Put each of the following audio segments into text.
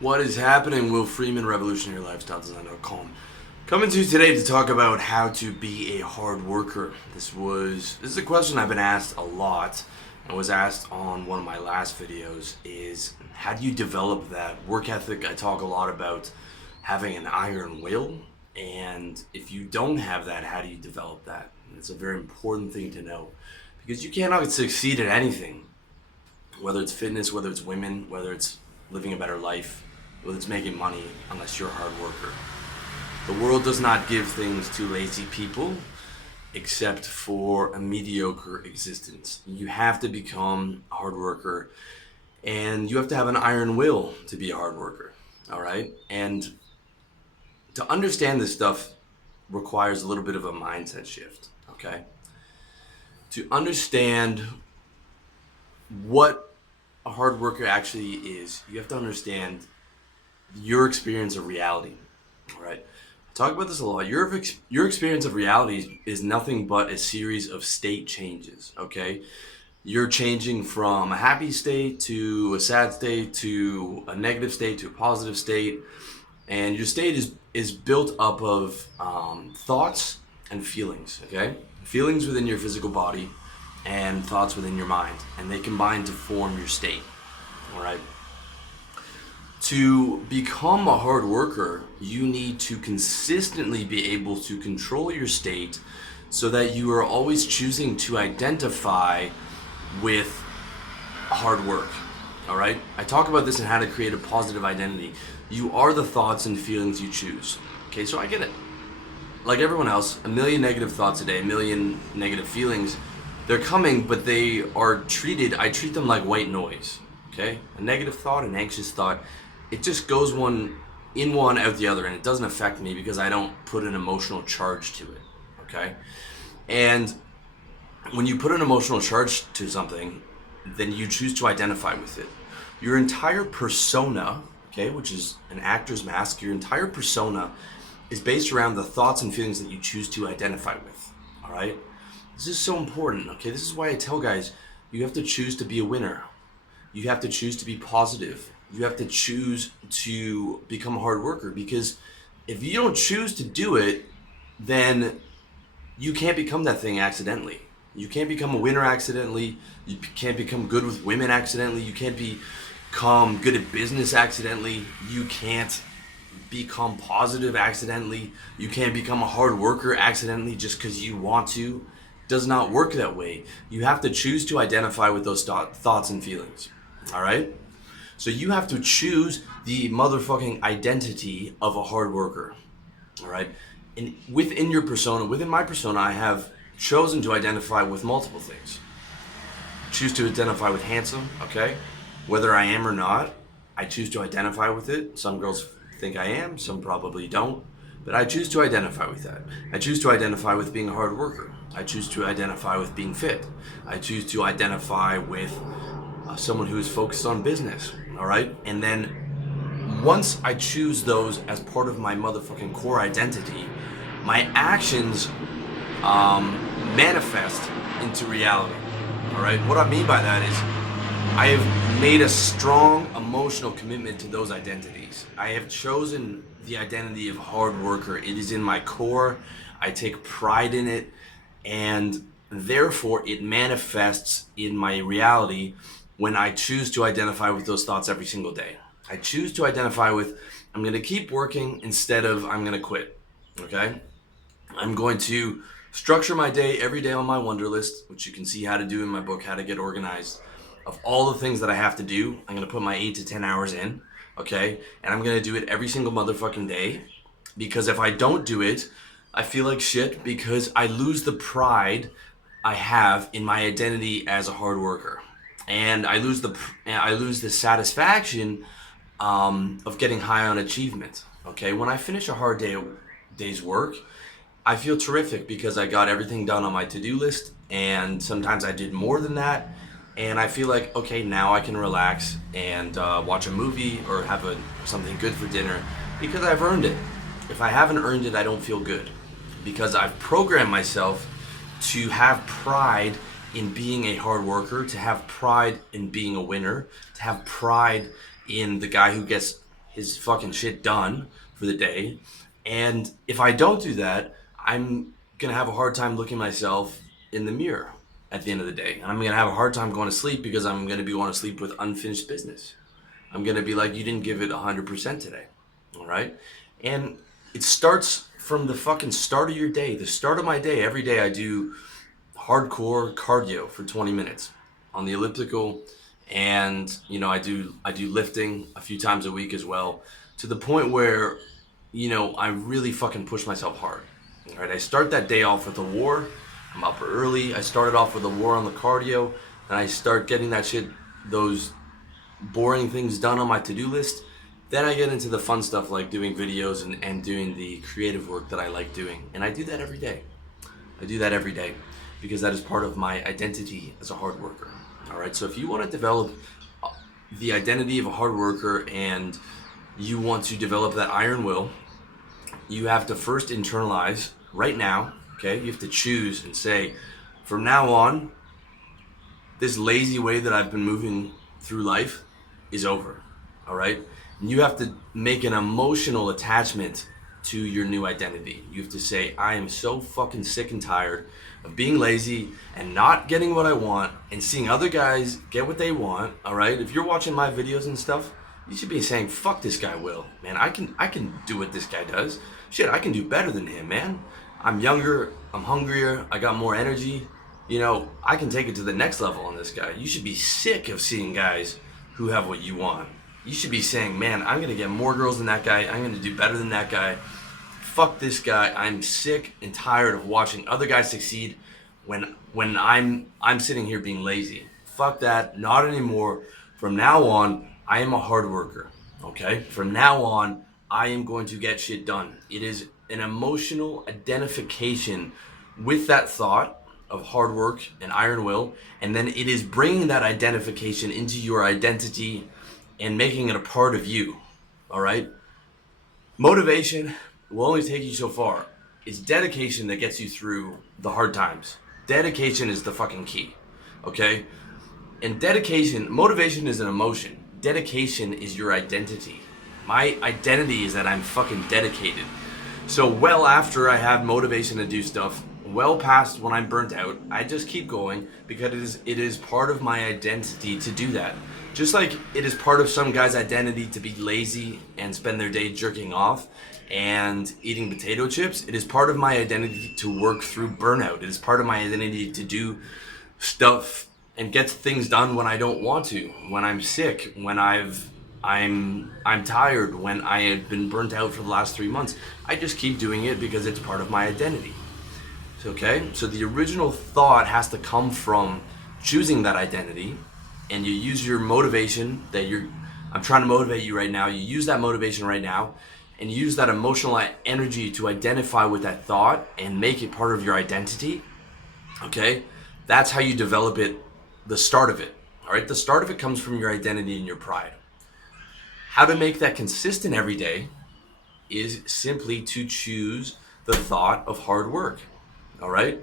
What is happening? Will Freeman, RevolutionaryLifestyleDesign.com. Coming to you today to talk about how to be a hard worker. This is a question I've been asked a lot and was asked on one of my last videos is how do you develop that work ethic? I talk a lot about having an iron will, and if you don't have that, how do you develop that? And it's a very important thing to know because you cannot succeed at anything, whether it's fitness, whether it's women, whether it's living a better life, whether it's making money, unless you're a hard worker. The world does not give things to lazy people except for a mediocre existence. You have to become a hard worker, and you have to have an iron will to be a hard worker, all right? And to understand this stuff requires a little bit of a mindset shift, okay? To understand what a hard worker actually is, you have to understand your experience of reality. All right, I talk about this a lot. Your experience of reality is nothing but a series of state changes. Okay, you're changing from a happy state to a sad state to a negative state to a positive state, and your state is built up of thoughts and feelings. Okay, feelings within your physical body and thoughts within your mind, and they combine to form your state. All right. To become a hard worker, you need to consistently be able to control your state so that you are always choosing to identify with hard work. All right? I talk about this and how to create a positive identity. You are the thoughts and feelings you choose. Okay, so I get it. Like everyone else, a million negative thoughts a day, a million negative feelings, they're coming, but I treat them like white noise. Okay? A negative thought, an anxious thought, it just goes one out the other, and it doesn't affect me because I don't put an emotional charge to it. Okay? And when you put an emotional charge to something, then you choose to identify with it. Your entire persona, okay, which is an actor's mask, your entire persona is based around the thoughts and feelings that you choose to identify with. All right? This is so important, okay? This is why I tell guys, you have to choose to be a winner. You have to choose to be positive. You have to choose to become a hard worker, because if you don't choose to do it, then you can't become that thing accidentally. You can't become a winner accidentally. You can't become good with women accidentally. You can't become good at business accidentally. You can't become positive accidentally. You can't become a hard worker accidentally just because you want to. It does not work that way. You have to choose to identify with those thoughts and feelings. All right? So you have to choose the motherfucking identity of a hard worker. All right? And within your persona, within my persona, I have chosen to identify with multiple things. Choose to identify with handsome, okay? Whether I am or not, I choose to identify with it. Some girls think I am, some probably don't. But I choose to identify with that. I choose to identify with being a hard worker. I choose to identify with being fit. I choose to identify with someone who is focused on business, all right? And then once I choose those as part of my motherfucking core identity, my actions manifest into reality, all right? What I mean by that is I have made a strong emotional commitment to those identities. I have chosen the identity of hard worker. It is in my core. I take pride in it, and therefore it manifests in my reality when I choose to identify with those thoughts every single day. I choose to identify with, I'm going to keep working instead of I'm going to quit, okay? I'm going to structure my day every day on my Wonder List, which you can see how to do in my book, How to Get Organized. Of all the things that I have to do, I'm going to put my 8 to 10 hours in, okay? And I'm going to do it every single motherfucking day, because if I don't do it, I feel like shit because I lose the pride I have in my identity as a hard worker. And I lose the satisfaction of getting high on achievement. Okay, when I finish a hard day's work, I feel terrific because I got everything done on my to-do list, and sometimes I did more than that. And I feel like, okay, now I can relax and watch a movie or have something good for dinner because I've earned it. If I haven't earned it, I don't feel good because I've programmed myself to have pride in being a hard worker, to have pride in being a winner, to have pride in the guy who gets his fucking shit done for the day. And if I don't do that, I'm gonna have a hard time looking myself in the mirror at the end of the day. And I'm gonna have a hard time going to sleep because I'm gonna be going to sleep with unfinished business. I'm gonna be like, you didn't give it 100% today. All right? And it starts from the fucking start of your day. The start of my day, every day I do hardcore cardio for 20 minutes on the elliptical, and I do lifting a few times a week as well, to the point where I really fucking push myself hard. All right, I start that day off with a war. I'm up early. I started off with a war on the cardio, and I start getting those boring things done on my to-do list. Then I get into the fun stuff like doing videos and doing the creative work that I like doing. And I do that every day. I do that every day because that is part of my identity as a hard worker. All right, so if you want to develop the identity of a hard worker and you want to develop that iron will, you have to first internalize right now, okay? You have to choose and say, from now on, this lazy way that I've been moving through life is over, all right? And you have to make an emotional attachment to your new identity. You have to say, I am so fucking sick and tired of being lazy and not getting what I want and seeing other guys get what they want, all right? If you're watching my videos and stuff, you should be saying, fuck this guy, Will. Man, I can do what this guy does. Shit, I can do better than him, man. I'm younger, I'm hungrier, I got more energy. I can take it to the next level on this guy. You should be sick of seeing guys who have what you want. You should be saying, man, I'm going to get more girls than that guy. I'm going to do better than that guy. Fuck this guy. I'm sick and tired of watching other guys succeed when I'm sitting here being lazy. Fuck that. Not anymore. From now on, I am a hard worker. Okay? From now on, I am going to get shit done. It is an emotional identification with that thought of hard work and iron will, and then it is bringing that identification into your identity and making it a part of you. All right? Motivation will only take you so far. It's dedication that gets you through the hard times. Dedication is the fucking key. Okay? And motivation is an emotion. Dedication is your identity. My identity is that I'm fucking dedicated. So well after I have motivation to do stuff, well past when I'm burnt out, I just keep going because it is part of my identity to do that. Just like it is part of some guy's identity to be lazy and spend their day jerking off and eating potato chips, it is part of my identity to work through burnout. It is part of my identity to do stuff and get things done when I don't want to, when I'm sick, when I'm tired, when I have been burnt out for the last 3 months. I just keep doing it because it's part of my identity. Okay? So the original thought has to come from choosing that identity, and you use your motivation I'm trying to motivate you right now. You use that motivation right now and use that emotional energy to identify with that thought and make it part of your identity. Okay? That's how you develop it, the start of it. All right? The start of it comes from your identity and your pride. How to make that consistent every day is simply to choose the thought of hard work. All right?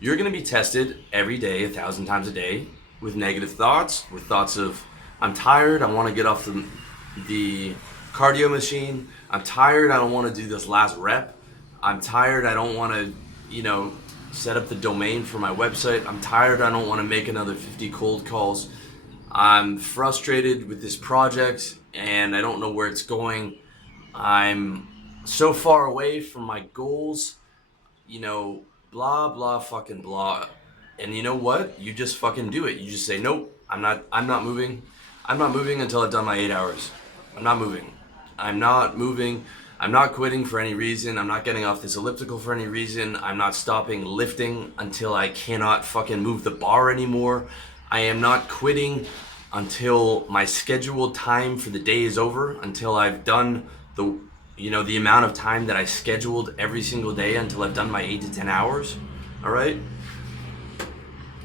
You're going to be tested every day, 1,000 times a day, with negative thoughts, with thoughts of, I'm tired, I want to get off the cardio machine. I'm tired, I don't want to do this last rep. I'm tired, I don't want to, set up the domain for my website. I'm tired, I don't want to make another 50 cold calls. I'm frustrated with this project and I don't know where it's going. I'm so far away from my goals, blah, blah, fucking blah. And you know what? You just fucking do it. You just say, nope, I'm not moving. I'm not moving until I've done my 8 hours. I'm not moving. I'm not quitting for any reason. I'm not getting off this elliptical for any reason. I'm not stopping lifting until I cannot fucking move the bar anymore. I am not quitting until my scheduled time for the day is over, until I've done the amount of time that I scheduled every single day, until I've done my 8 to 10 hours. All right?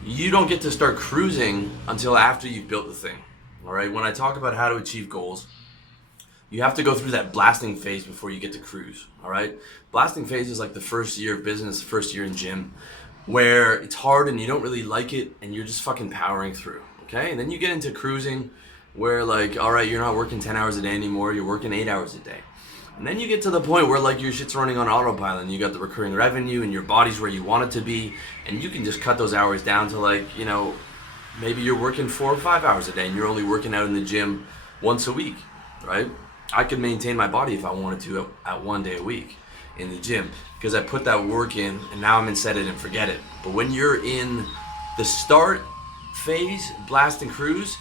You don't get to start cruising until after you've built the thing. All right? When I talk about how to achieve goals, you have to go through that blasting phase before you get to cruise. All right? Blasting phase is like the first year of business, the first year in gym, where it's hard and you don't really like it and you're just fucking powering through. Okay? And then you get into cruising, where like, all right, you're not working 10 hours a day anymore, you're working 8 hours a day. And then you get to the point where like your shit's running on autopilot and you got the recurring revenue and your body's where you want it to be, and you can just cut those hours down to like, you know, maybe you're working 4 or 5 hours a day and you're only working out in the gym once a week, right? I could maintain my body if I wanted to at 1 day a week in the gym because I put that work in, and now I'm in set it and forget it. But when you're in the start phase, blast and cruise,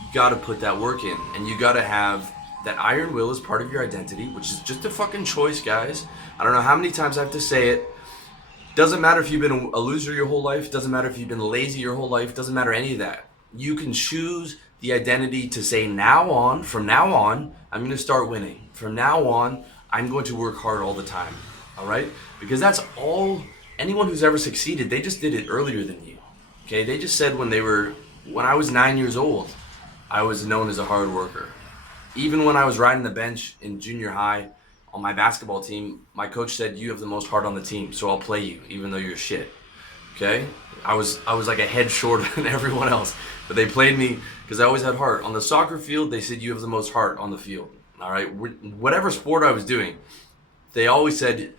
you gotta put that work in, and you gotta have that iron will as part of your identity, which is just a fucking choice, guys. I don't know how many times I have to say it. Doesn't matter if you've been a loser your whole life. Doesn't matter if you've been lazy your whole life. Doesn't matter any of that. You can choose the identity to say from now on, I'm going to start winning. From now on, I'm going to work hard all the time. All right? Because that's all, anyone who's ever succeeded, they just did it earlier than you. Okay? They just said when I was 9 years old, I was known as a hard worker. Even when I was riding the bench in junior high on my basketball team, my coach said, you have the most heart on the team, so I'll play you, even though you're shit. Okay? I was like a head shorter than everyone else, but they played me because I always had heart. On the soccer field, they said, you have the most heart on the field. All right? Whatever sport I was doing, they always said,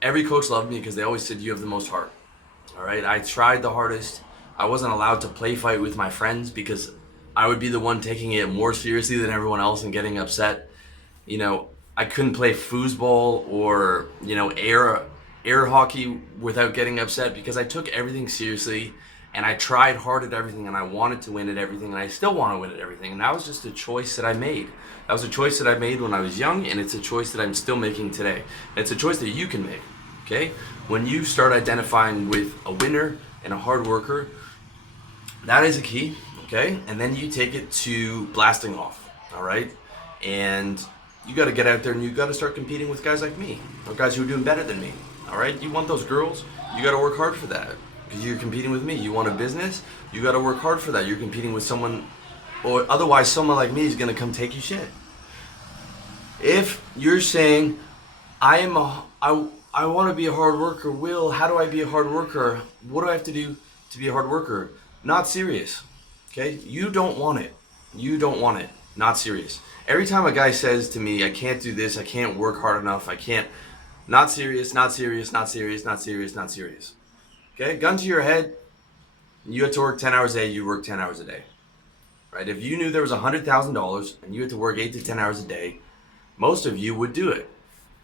every coach loved me because they always said, you have the most heart. All right? I tried the hardest. I wasn't allowed to play fight with my friends because I would be the one taking it more seriously than everyone else and getting upset. You know, I couldn't play foosball or, you know, air hockey without getting upset because I took everything seriously and I tried hard at everything and I wanted to win at everything and I still want to win at everything. And that was just a choice that I made. That was a choice that I made when I was young, and it's a choice that I'm still making today. And it's a choice that you can make, okay? When you start identifying with a winner and a hard worker, that is a key. Okay, and then you take it to blasting off, all right? And you got to get out there and you got to start competing with guys like me, or guys who are doing better than me, all right? You want those girls, you got to work hard for that because you're competing with me. You want a business, you got to work hard for that. You're competing with someone, or otherwise someone like me is going to come take you shit. If you're saying, I want to be a hard worker, Will, how do I be a hard worker? What do I have to do to be a hard worker? Not serious. Okay, you don't want it. You don't want it. Not serious. Every time a guy says to me, I can't do this, I can't work hard enough, I can't, not serious, not serious, not serious, not serious, not serious. Okay, gun to your head, you had to work 10 hours a day, you work 10 hours a day. Right? If you knew there was $100,000 and you had to work 8 to 10 hours a day, most of you would do it.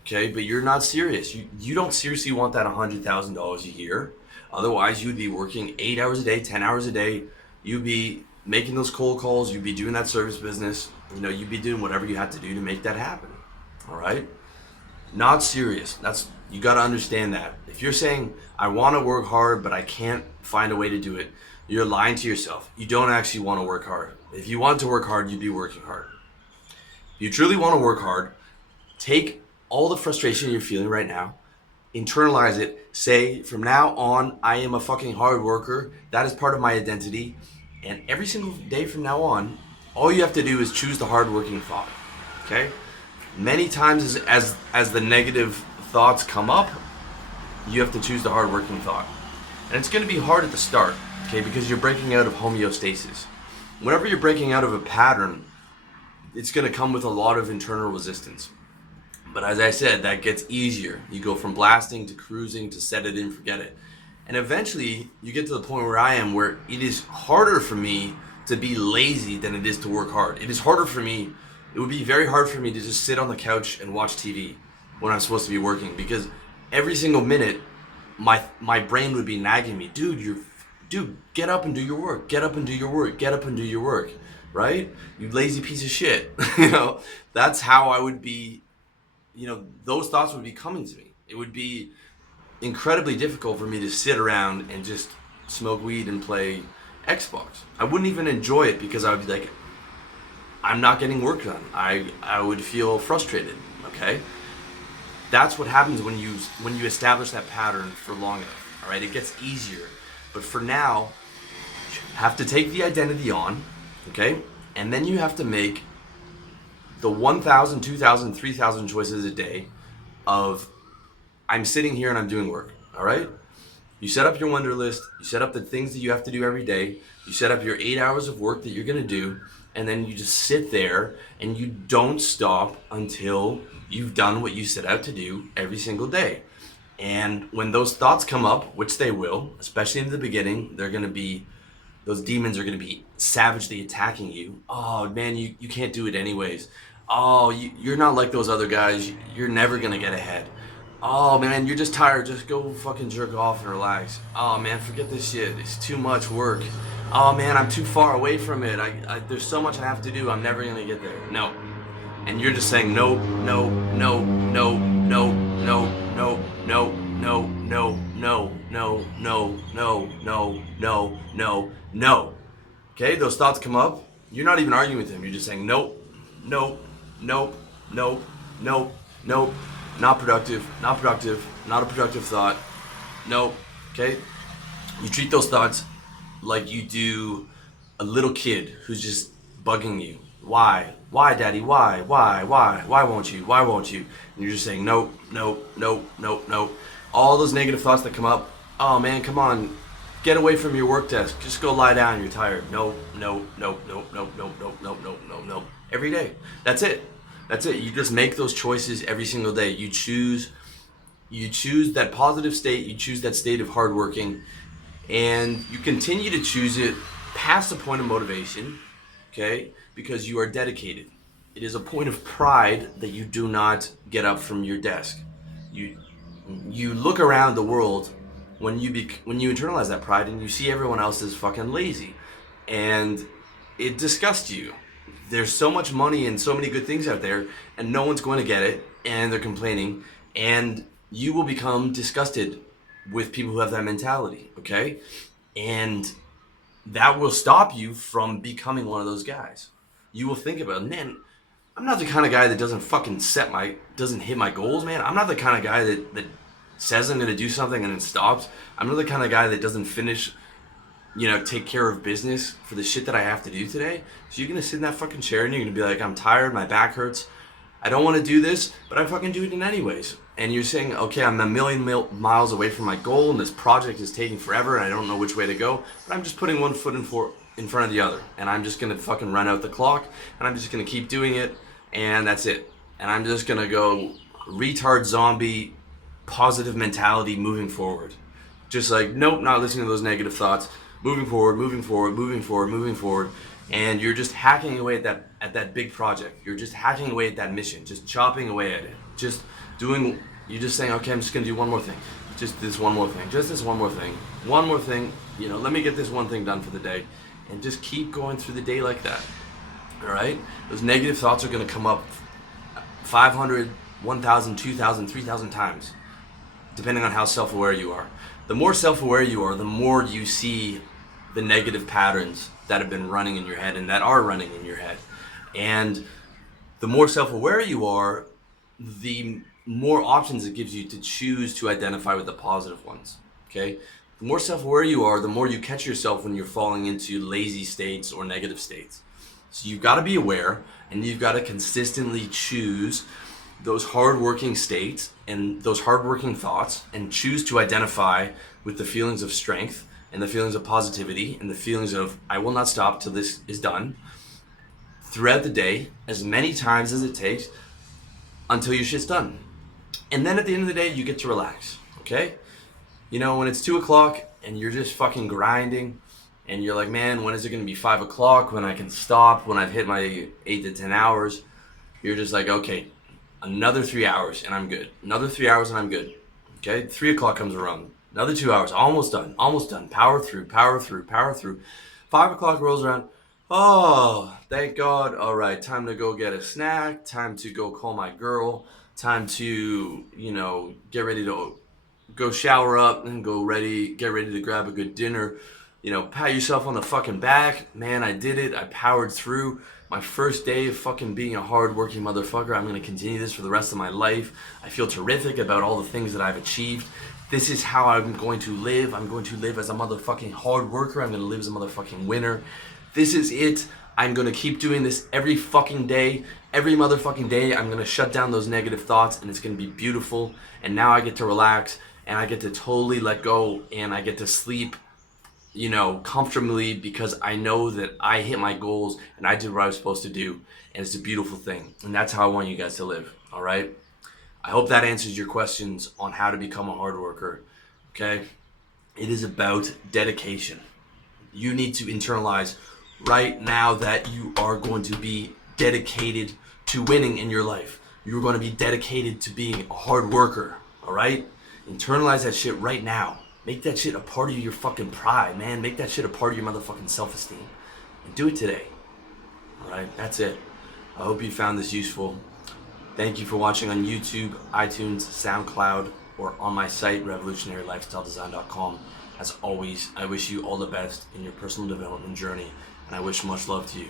Okay, but you're not serious. You don't seriously want that $100,000 a year. Otherwise, you'd be working 8 hours a day, 10 hours a day. You'd be making those cold calls, you'd be doing that service business, you know, you'd be doing whatever you had to do to make that happen. All right? Not serious. You got to understand that. If you're saying, I want to work hard, but I can't find a way to do it, you're lying to yourself. You don't actually want to work hard. If you want to work hard, you'd be working hard. If you truly want to work hard, take all the frustration you're feeling right now, internalize it, say, from now on, I am a fucking hard worker. That is part of my identity. And every single day from now on, all you have to do is choose the hardworking thought. Okay? Many times as the negative thoughts come up, you have to choose the hardworking thought. And it's going to be hard at the start, okay, because you're breaking out of homeostasis. Whenever you're breaking out of a pattern, it's going to come with a lot of internal resistance. But as I said, that gets easier. You go from blasting to cruising to set it and forget it. And eventually, you get to the point where I am, where it is harder for me to be lazy than it is to work hard. It is harder for me. It would be very hard for me to just sit on the couch and watch TV when I'm supposed to be working, because every single minute, my brain would be nagging me, dude, get up and do your work. Get up and do your work. Get up and do your work. Right? You lazy piece of shit. You know, that's how I would be. You know, those thoughts would be coming to me. It would be incredibly difficult for me to sit around and just smoke weed and play Xbox. I wouldn't even enjoy it because I would be like, I'm not getting work done. I would feel frustrated, okay? That's what happens when you establish that pattern for long enough, all right? It gets easier. But for now, you have to take the identity on, okay? And then you have to make the 1,000, 2,000, 3,000 choices a day of, I'm sitting here and I'm doing work, all right? You set up your wonder list, you set up the things that you have to do every day, you set up your 8 hours of work that you're gonna do, and then you just sit there and you don't stop until you've done what you set out to do every single day. And when those thoughts come up, which they will, especially in the beginning, those demons are going to be savagely attacking you. Oh man, you can't do it anyways. Oh, you're not like those other guys. You're never going to get ahead. Oh man, you're just tired. Just go fucking jerk off and relax. Oh man, forget this shit. It's too much work. Oh man, I'm too far away from it. There's so much I have to do. I'm never gonna get there. No. And you're just saying no, no, no, no, no, no, no, no, no, no, no, no, no, no, no, no, no, no. Okay, those thoughts come up. You're not even arguing with them. You're just saying nope, nope, nope, nope, nope, nope. Not productive, not productive, not a productive thought. Nope. Okay? You treat those thoughts like you do a little kid who's just bugging you. Why? Why, daddy? Why? Why? Why? Why won't you? Why won't you? And you're just saying nope, nope, nope, nope, nope. All those negative thoughts that come up. Oh man, come on. Get away from your work desk. Just go lie down. You're tired. Nope, nope, nope, nope, nope, nope, nope, nope, nope, nope, nope. Every day. That's it. That's it. You just make those choices every single day. You choose that positive state, you choose that state of hardworking, and you continue to choose it past the point of motivation, okay? Because you are dedicated. It is a point of pride that you do not get up from your desk. You look around the world when you internalize that pride and you see everyone else is fucking lazy, and it disgusts you. There's so much money and so many good things out there, and no one's going to get it, and they're complaining, and you will become disgusted with people who have that mentality, okay? And that will stop you from becoming one of those guys. You will think about, man, I'm not the kind of guy that doesn't hit my goals, man. I'm not the kind of guy that says I'm going to do something and then stops. I'm not the kind of guy that doesn't finish, take care of business for the shit that I have to do today. So you're going to sit in that fucking chair and you're going to be like, I'm tired, my back hurts, I don't want to do this, but I fucking do it anyways. And you're saying, okay, I'm a million miles away from my goal and this project is taking forever and I don't know which way to go, but I'm just putting one foot in front of the other. And I'm just going to fucking run out the clock and I'm just going to keep doing it and that's it. And I'm just going to go retard zombie positive mentality moving forward. Just like, nope, not listening to those negative thoughts. Moving forward, moving forward, moving forward, moving forward, and you're just hacking away at that big project. You're just hacking away at that mission, just chopping away at it. You're just saying, okay, I'm just gonna do one more thing. Just this one more thing. Just this one more thing. One more thing, let me get this one thing done for the day. And just keep going through the day like that. Alright? Those negative thoughts are gonna come up 500, 1,000, 2,000, 3,000 times, depending on how self-aware you are. The more self-aware you are, the more you see the negative patterns that have been running in your head and that are running in your head. And the more self-aware you are, the more options it gives you to choose to identify with the positive ones, okay? The more self-aware you are, the more you catch yourself when you're falling into lazy states or negative states. So you've got to be aware and you've got to consistently choose those hardworking states and those hardworking thoughts and choose to identify with the feelings of strength and the feelings of positivity and the feelings of I will not stop till this is done throughout the day as many times as it takes until your shit's done. And then at the end of the day, you get to relax, okay? When it's 2 o'clock and you're just fucking grinding and you're like, man, when is it going to be 5 o'clock when I can stop, when I've hit my 8 to 10 hours? You're just like, okay, another 3 hours and I'm good. Another 3 hours and I'm good. Okay, 3 o'clock comes around. Another 2 hours, almost done. Power through. 5 o'clock rolls around. Oh, thank God. All right, time to go get a snack. Time to go call my girl. Time to, get ready to go shower up and get ready to grab a good dinner. Pat yourself on the fucking back. Man, I did it. I powered through. My first day of fucking being a hard-working motherfucker. I'm going to continue this for the rest of my life. I feel terrific about all the things that I've achieved. This is how I'm going to live. I'm going to live as a motherfucking hard worker. I'm going to live as a motherfucking winner. This is it. I'm going to keep doing this every fucking day. Every motherfucking day, I'm going to shut down those negative thoughts, and it's going to be beautiful. And now I get to relax, and I get to totally let go, and I get to sleep, comfortably because I know that I hit my goals and I did what I was supposed to do. And it's a beautiful thing. And that's how I want you guys to live. All right. I hope that answers your questions on how to become a hard worker. Okay. It is about dedication. You need to internalize right now that you are going to be dedicated to winning in your life. You're going to be dedicated to being a hard worker. All right. Internalize that shit right now. Make that shit a part of your fucking pride, man. Make that shit a part of your motherfucking self-esteem. And do it today. Alright, that's it. I hope you found this useful. Thank you for watching on YouTube, iTunes, SoundCloud, or on my site, revolutionarylifestyledesign.com. As always, I wish you all the best in your personal development journey, and I wish much love to you.